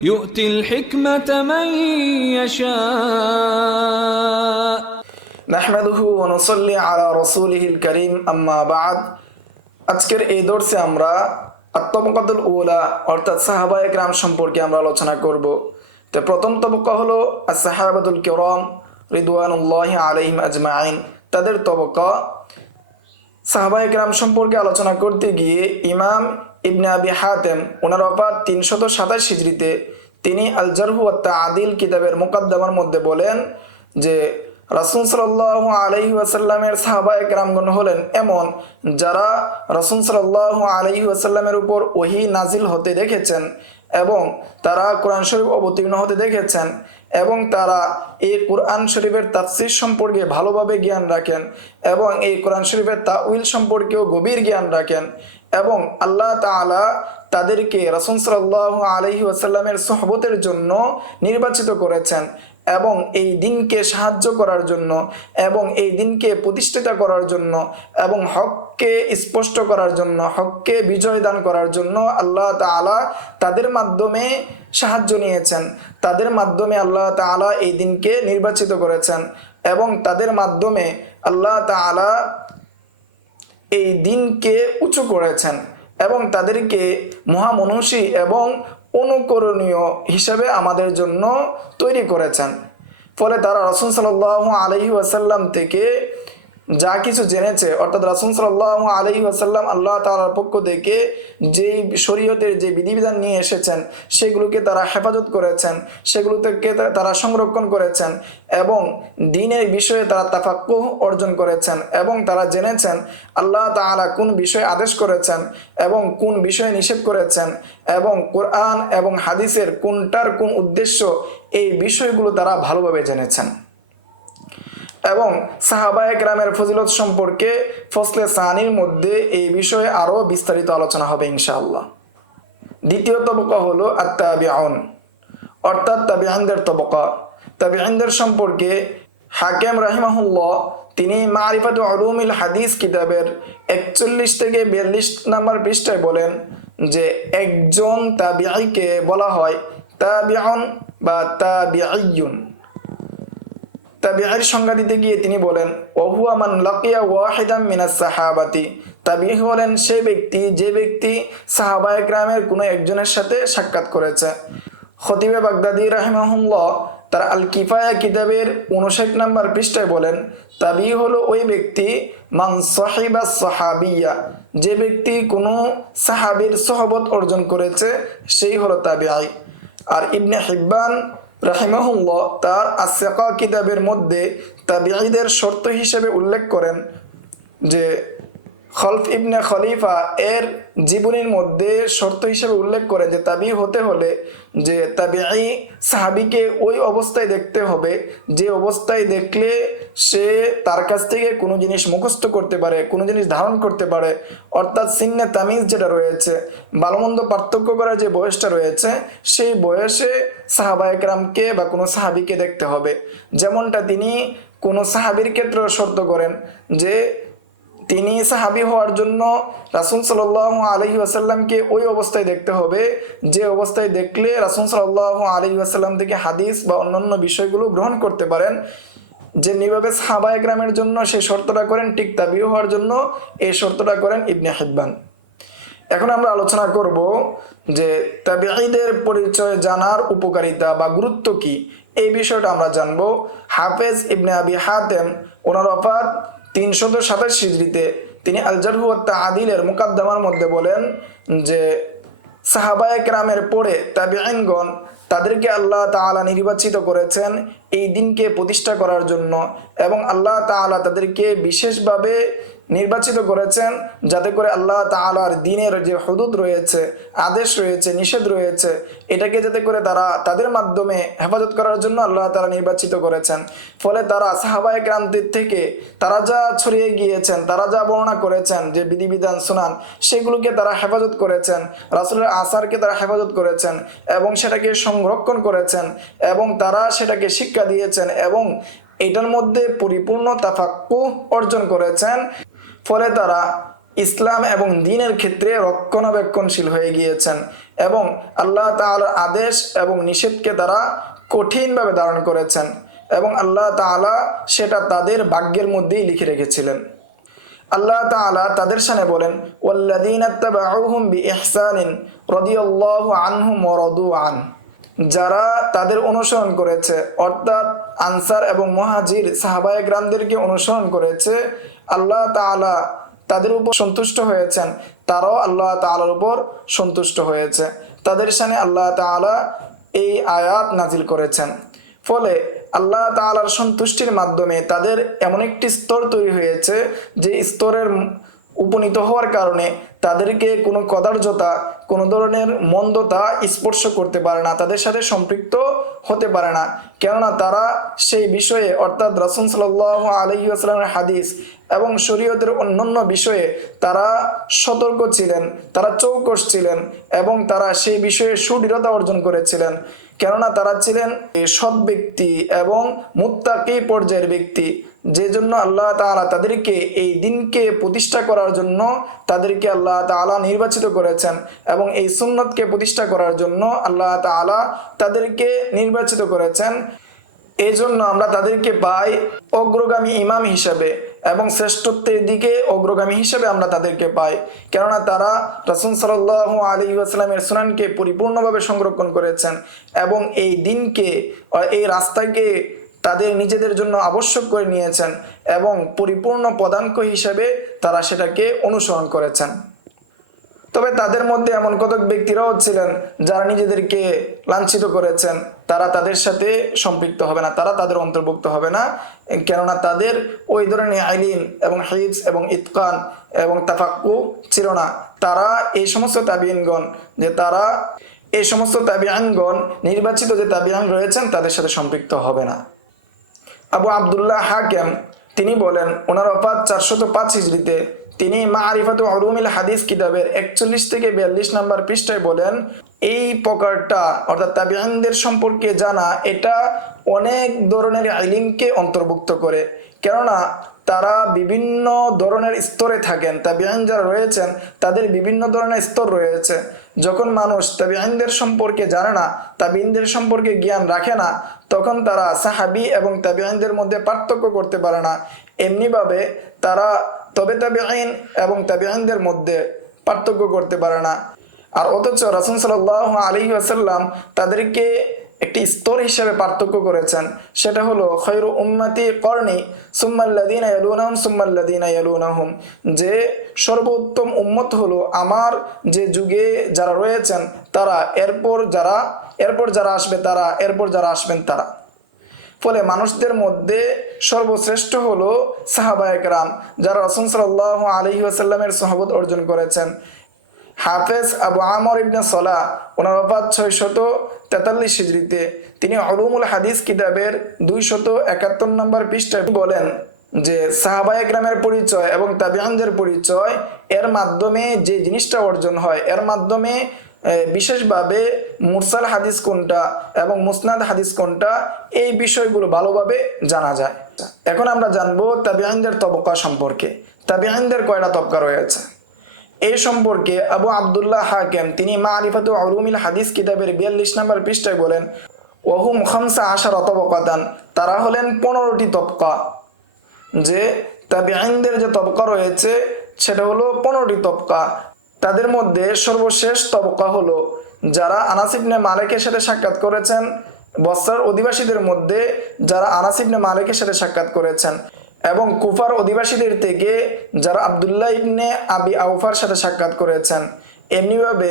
يؤتي الحكمة من يشاء নাহমাদুহু ওনসল্লি আলা রসুলিহিল করিম আম্মা বাদ আজকের এই দর্শে আমরা আত্মমকাদুল উলা অর্থাৎ সাহাবা একরাম সম্পর্কে আমরা আলোচনা করব তো প্রথম তবকা হলো সাহাবাদুল কিরম রিদওয়ানুল্লাহ আলহিম আজমাইন তাদের তবকা সাহাবা একরাম সম্পর্কে আলোচনা করতে গিয়ে ইমাম ইবনে আবি হাতেম, ওনার অপার তিনশত সাতাশ হিজড়িতে তিনি আল জারহু আত্মা আদিল কিতাবের মোকাদ্দমার মধ্যে বলেন যে, রাসুল সাল্লাহ আলহি আসাল্লামের সাহাবা একরামগণ হলেন এমন যারা রাসুল সাল্লাহ আলহি আসাল্লামের উপর ওহি নাজিল হতে দেখেছেন এবং তারা কোরআন শরীফ অবতীর্ণ হতে দেখেছেন এবং তারা এই কোরআন শরীফের তাফসির সম্পর্কে ভালোভাবে জ্ঞান রাখেন এবং এই কোরআন শরীফের তাউইল সম্পর্কেও গভীর জ্ঞান রাখেন। এবং আল্লাহ তাআলা তাদেরকে রসুন সাল্লাহ আলহি আসাল্লামের সহবতের জন্য নির্বাচিত করেছেন এবং এই দিনকে সাহায্য করার জন্য এবং এই দিনকে প্রতিষ্ঠিত করার জন্য এবং হককে স্পষ্ট করার জন্য, হককে বিজয় দান করার জন্য আল্লাহ তাআলা তাদের মাধ্যমে সাহায্য নিয়েছেন। তাদের মাধ্যমে আল্লাহ তাআলা এই দিনকে নির্বাচিত করেছেন এবং তাদের মাধ্যমে আল্লাহ তাআলা এই দিনকে উঁচু করেছেন এবং তাদেরকে মহামনুষী এবং অনুকরণীয় হিসাবে আমাদের জন্য তৈরি করেছেন। ফলে তারা রসুন সাল্লাহ আলহি ওয়াসাল্লাম থেকে যা কিছু জেনেছে, অর্থাৎ রাসুল সাল্লাহ আলহি আসাল্লাম আল্লাহ তালার পক্ষ থেকে যেই শরীয়তের যে বিধিবিধান নিয়ে এসেছেন, সেগুলোকে তারা হেফাজত করেছেন সেগুলো থেকে তারা সংরক্ষণ করেছেন এবং দিনের বিষয়ে তারা তাফাক্কু অর্জন করেছেন এবং তারা জেনেছেন আল্লাহ তাআলা কোন বিষয়ে আদেশ করেছেন এবং কোন বিষয়ে নিষেধ করেছেন এবং কোরআন এবং হাদিসের কোনটার কোন উদ্দেশ্য, এই বিষয়গুলো তারা ভালোভাবে জেনেছেন। এবং সাহাবায়ে গ্রামের ফজিলত সম্পর্কে ফসলে সানির মধ্যে এই বিষয়ে আরও বিস্তারিত আলোচনা হবে ইনশাআল্লাহ। দ্বিতীয় তবকা হলো আত্মাবিআন অর্থাৎ তাবিআনদের তবকা। তাবিআনদের সম্পর্কে হাকেম রাহিমাহুল্লাহ তিনি মারিফাত আলুমিল হাদিস কিতাবের একচল্লিশ থেকে বিয়াল্লিশ নাম্বার পৃষ্ঠায় বলেন যে একজন তাবিআইকে বলা হয় তাবিআন বা তাবিআইয়ুন তাবিআর সংজ্ঞা দিতে গিয়ে তিনি বলেন, ওহুয়া মান লাকিয়া ওয়াহিদাম মিনাস সাহাবাতি। তা তাবি হলেন সে ব্যক্তি, যে ব্যক্তি সাহাবা একরামের কোনো একজনের সাথে সাক্ষাৎ করেছে। খতিবে বাগদাদি রাহিমাহুল্লাহ তার আল কিফায়া কিতাবের উনষাট নম্বর পৃষ্ঠায় বলেন তাবি হলো ওই ব্যক্তি মান সাহিবা সাহাবিয়া, যে ব্যক্তি কোনো সাহাবির সহবত অর্জন করেছে, সেই হলো তাবিআই। আর ইবনে হিব্বান রাহিমাহুল্লাহ তার আসেকা কিতাবের মধ্যে তাবিআদের শর্ত হিসেবে উল্লেখ করেন যে খলফ ইবনে খলিফা এর জীবনীর মধ্যে শর্ত হিসেবে উল্লেখ করে যে তাবি হতে হলে যে তাবিঈ সাহাবিকে ওই অবস্থায় দেখতে হবে, যে অবস্থায় দেখলে সে তার কাছ থেকে কোনো জিনিস মুখস্থ করতে পারে, কোনো জিনিস ধারণ করতে পারে, অর্থাৎ সিন্নে তামিজ যেটা রয়েছে ভালোমন্দ পার্থক্য করার যে বয়সটা রয়েছে, সেই বয়সে সাহাবা একরামকে বা কোনো সাহাবিকে দেখতে হবে। যেমনটা তিনি কোনো সাহাবির ক্ষেত্রে শর্ত করেন যে তিনি সাহাবি হওয়ার জন্য রাসুল সাল আলহি আসাল্লামকে ওই অবস্থায় দেখতে হবে। যে অবস্থায় দেখলে রাসুল সাল্লাহ আলহি আসাল্লাম থেকে হাদিস বা অন্যান্য বিষয়গুলো গ্রহণ করতে পারেন। যে যেমনিভাবে সাহাবা একরামের জন্য সেই শর্তটা করেন, ঠিক তাবি হওয়ার জন্য এই শর্তটা করেন ইবনে হিব্বান। এখন আমরা আলোচনা করব যে তাবিঈদের পরিচয় জানার উপকারিতা বা গুরুত্ব কি? এই বিষয়টা আমরা জানব। হাফেজ ইবনে আবি হাতেম, ওনার অফার তিনশত সাতাশ সিজরিতে তিনি আলজারহু আদিলের মুকাদ্দামার মধ্যে বলেন যে সাহাবায়ক রামের পরে তাবিআইনগণ তাদেরকে আল্লাহ তালা নির্বাচিত করেছেন এই দিনকে প্রতিষ্ঠা করার জন্য এবং আল্লাহ তাআলা তাদেরকে বিশেষভাবে নির্বাচিত করেছেন যাতে করে আল্লাহ তাআলার দিনের যে হদুদ রয়েছে, আদেশ রয়েছে, নিষেধ রয়েছে, এটাকে যাতে করে তারা তাদের মাধ্যমে হেফাজত করার জন্য আল্লাহ তারা নির্বাচিত করেছেন। ফলে তারা সাহাবায় ক্রান্তির থেকে তারা যা ছড়িয়ে গিয়েছেন, তারা যা বর্ণনা করেছেন, যে বিধিবিধান শোনান সেগুলোকে তারা হেফাজত করেছেন, রাসুলের আসারকে তারা হেফাজত করেছেন এবং সেটাকে সংরক্ষণ করেছেন এবং তারা সেটাকে শিক্ষা দিয়েছেন এবং এটার মধ্যে পরিপূর্ণ তাফাক্কু অর্জন করেছেন। ফলে তারা ইসলাম এবং দিনের ক্ষেত্রে রক্ষণাবেক্ষণশীল হয়ে গিয়েছেন এবং আল্লাহ তাআলার আদেশ এবং নিষেধকে তারা কঠিনভাবে ধারণ করেছেন এবং আল্লাহ তাআলা সেটা তাদের ভাগ্যের মধ্যেই লিখে রেখেছিলেন। আল্লাহ তাআলা তাদের সামনে বলেন, ওয়াল্লাযীনা তাবাউহুম বিইহসানিন রাদিয়াল্লাহু আনহুম আন। যারা তাদের অনুসরণ করেছে, অর্থাৎ আনসার এবং মহাজির সাহাবায়ে গ্রামদেরকে অনুসরণ করেছে, আল্লাহ তাআলা তাদের উপর সন্তুষ্ট হয়েছেন, তারাও আল্লাহ তাআলার উপর সন্তুষ্ট হয়েছে। তাদের সামনে আল্লাহ তাআলা এই আয়াত নাজিল করেছেন। ফলে আল্লাহ তাআলার সন্তুষ্টির মাধ্যমে তাদের এমন একটি স্তর তৈরি হয়েছে, যে স্তরের উপনীত হওয়ার কারণে তাদেরকে কোনো কদার্যতা, কোনো ধরনের মন্দতা স্পর্শ করতে পারে না, তাদের সাথে সম্পৃক্ত হতে পারে না। কেননা তারা সেই বিষয়ে, অর্থাৎ রাসুল সাল্লাহ আলহি আসলামের হাদিস এবং শরীয়তের অন্যান্য বিষয়ে তারা সতর্ক ছিলেন, তারা চৌকস ছিলেন এবং তারা সেই বিষয়ে সুদৃঢ়তা অর্জন করেছিলেন। কেননা তারা ছিলেন সৎ ব্যক্তি এবং মুত্তাকি পর্যায়ের ব্যক্তি। যে জন্য আল্লাহ তাআলা তাদেরকে এই দিনকে প্রতিষ্ঠা করার জন্য তাদেরকে আল্লাহ তাআলা নির্বাচিত করেছেন এবং এই সুন্নতকে প্রতিষ্ঠা করার জন্য আল্লাহ তাআলা তাদেরকে নির্বাচিত করেছেন। এই জন্য আমরা তাদেরকে পাই অগ্রগামী ইমাম হিসেবে এবং শ্রেষ্ঠত্বের দিকে অগ্রগামী হিসেবে আমরা তাদেরকে পাই। কেননা তারা রাসুল সাল্লাহ আলী আসলামের সুনানকে পরিপূর্ণভাবে সংরক্ষণ করেছেন এবং এই দিনকে, এই রাস্তাকে তাদের নিজেদের জন্য আবশ্যক করে নিয়েছেন এবং পরিপূর্ণ পদাঙ্ক হিসেবে তারা সেটাকে অনুসরণ করেছেন। তবে তাদের মধ্যে এমন কতক ব্যক্তিরাও ছিলেন যারা নিজেদেরকে লাঞ্ছিত করেছেন, তারা তাদের সাথে সম্পৃক্ত হবে না, তারা তাদের অন্তর্ভুক্ত হবে না, কেননা তাদের ওই ধরনের আইলিন এবং হিপস এবং ইতকান এবং তাফাক্কু ছিল না। তারা এই সমস্ত তাবিয়ানগণ, যে তারা এই সমস্ত তাবিয়ানগণ নির্বাচিত যে তাবিয়ান রয়েছেন, তাদের সাথে সম্পৃক্ত হবে না। আবু আবদুল্লাহ হাকেম, তিনি বলেন, ওনার অপাত চারশত পাঁচ হিজড়িতে তিনি মারিফাতু আরুমিল হাদিস কিতাবের একচল্লিশ থেকে বিয়াল্লিশ নম্বর পৃষ্ঠায় বলেন, এই প্রকারটা, অর্থাৎ তাবিআনদের সম্পর্কে জানা, এটা অনেক ধরনের আইলিমকে অন্তর্ভুক্ত করে। কেননা, তারা বিভিন্ন ধরনের স্তরে থাকেন। তাবিআন যারা রয়েছেন, তাদের বিভিন্ন ধরনের স্তর রয়েছে। যখন মানুষ তাবিআনদের সম্পর্কে জানে না তাবিনদের সম্পর্কে জ্ঞান রাখে না, তখন তারা সাহাবি এবং তাবিআনদের মধ্যে পার্থক্য করতে পারে না। এমনিভাবে তারা তবে তাবিআইন এবং তাবিআনদের মধ্যে পার্থক্য করতে পারে না। আর অথচ রাসুল সাল আলী আসাল্লাম তাদেরকে একটি স্তর হিসেবে পার্থক্য করেছেন। সেটা হলো খৈরু উম্মতি কর্ণি সুম্মাল্লাদিন ইয়ালুনাহুম সুম্মাল্লাদিন ইয়ালুনাহুম। যে সর্বোত্তম উম্মত হলো আমার যে যুগে যারা রয়েছেন, তারা এরপর যারা এরপর যারা আসবে তারা, এরপর যারা আসবেন তারা। ফলে মানুষদের মধ্যে সর্বশ্রেষ্ঠ হলো সাহাবায়ক রাম যারা রসুন সাল্লাহ আলহি আসাল্লামের সহবত অর্জন করেছেন। হাফেজ আবু আমর ইবনে সলা ওনার অপাত ছয়শত তেতাল্লিশ হিজড়িতে তিনি অলুমুল হাদিস কিতাবের দুইশত একাত্তর নম্বর পৃষ্ঠায় বলেন যে সাহাবায় গ্রামের পরিচয় এবং তাবিয়ানদের পরিচয় এর মাধ্যমে যে জিনিসটা অর্জন হয়, এর মাধ্যমে বিশেষভাবে মুরসাল হাদিস কোনটা এবং মুসনাদ হাদিস কোনটা, এই বিষয়গুলো ভালোভাবে জানা যায়। এখন আমরা জানব তাবিয়ানদের তবকা সম্পর্কে। তাবিয়ানদের কয়টা তবকা রয়েছে? এই সম্পর্কে আবু আবদুল্লাহ হাকেম, তিনি মা মারিফাতু আলুমিল হাদিস কিতাবের বিয়াল্লিশ নম্বর পৃষ্ঠায় বলেন, ওহুম খামসা আশার তবকাতান তারা হলেন পনেরোটি তবকা। যে তাবিআইনদের যে তবকা রয়েছে, সেটা হলো পনেরোটি তবকা। তাদের মধ্যে সর্বশেষ তবকা হলো, যারা আনাসিবনে মালিকের সাথে সাক্ষাৎ করেছেন বস্তার অধিবাসীদের মধ্যে যারা আনাসিবনে মালিকের সাথে সাক্ষাৎ করেছেন। এবং কুফার অধিবাসীদের থেকে যারা আবদুল্লাহ ইবনে আবি আউফার সাথে সাক্ষাৎ করেছেন, এমনিভাবে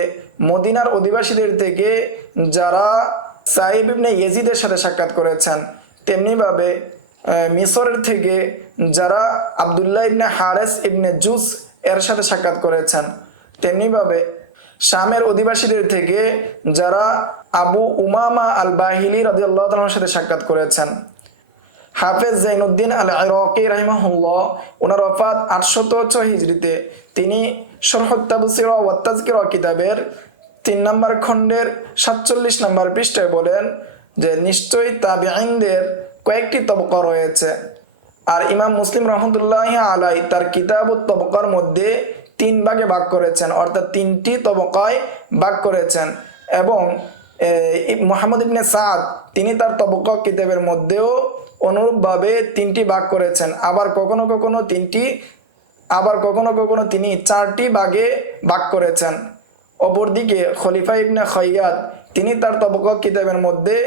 মদিনার অধিবাসীদের থেকে যারা সাইব ইবনে ইয়েজিদের সাথে সাক্ষাৎ করেছেন, তেমনিভাবে মিশরের থেকে যারা Abdullah ibn Haris ibn Juz এর সাথে সাক্ষাৎ করেছেন, তেমনিভাবে শামের অধিবাসীদের থেকে যারা আবু উমামা আল বাহিলি রাদিয়াল্লাহু সাথে সাক্ষাৎ করেছেন হাফেজ জাইনুদ্দিন আল ইরাকি রাহিমাহুল্লাহ, ওনার ওফাত আটশত ছয় হিজড়িতে। তিনি সরহত্তাবসির ওয়াত্তাজকির কিতাবের তিন নম্বর খণ্ডের সাতচল্লিশ নম্বর পৃষ্ঠায় বলেন যে, নিশ্চয়ই তাবিআইনদের কয়েকটি তবকা রয়েছে। আর ইমাম মুসলিম রহমতুল্লাহ আলাই তার কিতাব ও তবকার মধ্যে তিন ভাগে ভাগ করেছেন, অর্থাৎ তিনটি তবকায় ভাগ করেছেন। এবং মোহাম্মদ ইবনে সাদ, তিনি তার তবকা কিতাবের মধ্যেও অনুরূপভাবে তিনটি ভাগ করেছেন। আবার কখনো কখনো তিনটি, আবার কখনো কখনো তিনি চারটি ভাগে ভাগ করেছেন। অপরদিকে খলিফা ইবনে খৈয়াদ তিনি তার তবকা কিতাবের মধ্যে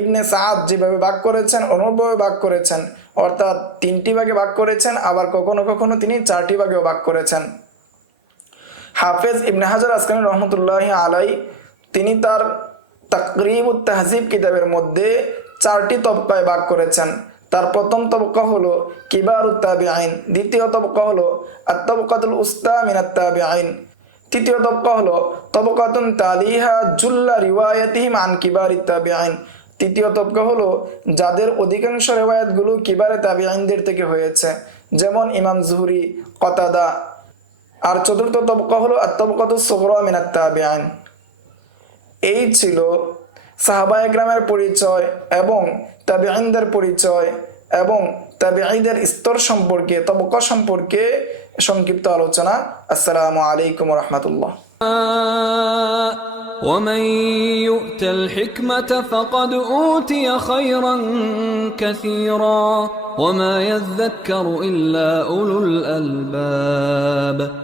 ইবনে সাদ যেভাবে ভাগ করেছেন, অনুরূপভাবে ভাগ করেছেন, অর্থাৎ তিনটি ভাগে ভাগ করেছেন, আবার কখনো কখনো তিনি চারটি ভাগেও ভাগ করেছেন। হাফেজ ইবনে হাজার আসকানি রহমতুল্লাহ আলাই তিনি তার তাকরিব তাহজিব কিতাবের মধ্যে চারটি তবকায় ভাগ করেছেন। তার প্রথম তবকা হলো কিবার উত্তাবি আইন দ্বিতীয় তবকা হলো আত্তবকাতুল উস্তা মিনাত্তাবি আইন তৃতীয় তবকা হলো তবকাতুন তালিহা জুল্লা রিওয়ায়াতিহিম আন কিবার ইত্তাবি আইন তৃতীয় তবকা হলো যাদের অধিকাংশ রেওয়ায়াতগুলো কিবারে তাবি আইনদের থেকে হয়েছে, যেমন ইমাম জুহরি, কতাদা। আর চতুর্থ তবকা হলো আত্মবকাত সোহরা মিনাত তাবিআন এই ছিল সাহাবা একরামের পরিচয় এবং তাবিআইনদের পরিচয় এবং তাবিআইদের স্তর সম্পর্কে তবকা সম্পর্কে সংক্ষিপ্ত আলোচনা আসসালামু আলাইকুম রহমতুল্লাহ ومن يؤت الحكمة فقد أوتي خيرا كثيرا وما يذكر إلا أولو الألباب